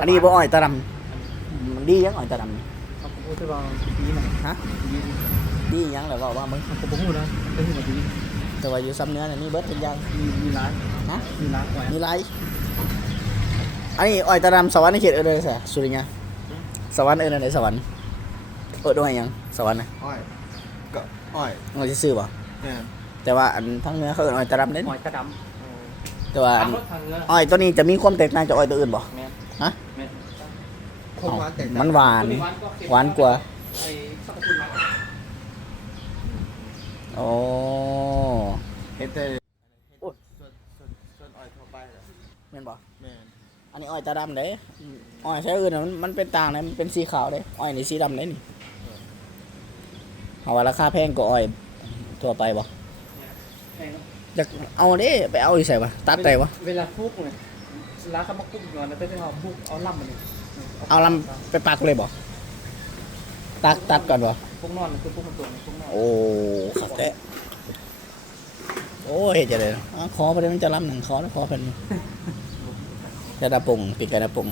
อันนี้บ่อ้อยตะดำมันดียังอ้อยตะดำนี่เขาพูดที่ว่าดีหน่อยฮะดีดียังแหละว่าว่ามึงเขาพูดนะเป็นที่ว่าดีแต่ว่าอยู่ซ้ำเนื้อนี่มีเบิดเป็นยังมีมีร้านฮะมีร้านไว้มีไรอันนี้อ้อยตะดำสวรรค์ในเขตเออเลยสะสุริยะสวรรค์เออในสวรรค์เออด้วยยังสวรรค์นะอ้อยก็อ้อยเราจะซื้อบ่เนี่ยแต่ว่าอันทั้งเนื้อเขาเอิ้นอ้อยตะดำเด้หอยกระดำแต่ว่าอัทานงรถทางเรืออ้อยตัวนี้จะมีความแตกต่างจากอ้อยตัวอื่นบ่แม่ ฮะแม่คงหวานแตกต่างมันหวาน หวานกว่าไอ้สรรพคุณมันโอ้เห็นแต่โอ้ยส่วนส่วนส่วนอ้อยทั่วไปแหละแม่นบ่แม่นอันนี้อ้อยตาดำเด้อ้อยใช้อื่นน่ะมันมันเป็นต่างเลยมันเป็นสีขาวเด้อ้อยนี่สีดำเด้นี่เอาว่าราคาแพงกว่าอ้อยทั่วไปบ่แพงเนอะอยากเอาเด้ไปเอาอยู่ใส่บ่ตัดได้บ่เวลาฟุกเนี่ย ร้านเขามาคุกก่อนแล้วไปที่เขาฟุกเอาล่ำมันเลยเอาลำไปปักเลยบ่ตัดตัดก่อนบ่ฟุกนอนคือฟุกมันตัวฟุกนอนโอ้ขับแตะโอ้เฮ็ดจังได๋อะขอบ่ได้มันจะลำหนึ่งขอแล้วขอเพิ่นจะดาปงปิดกระดาปง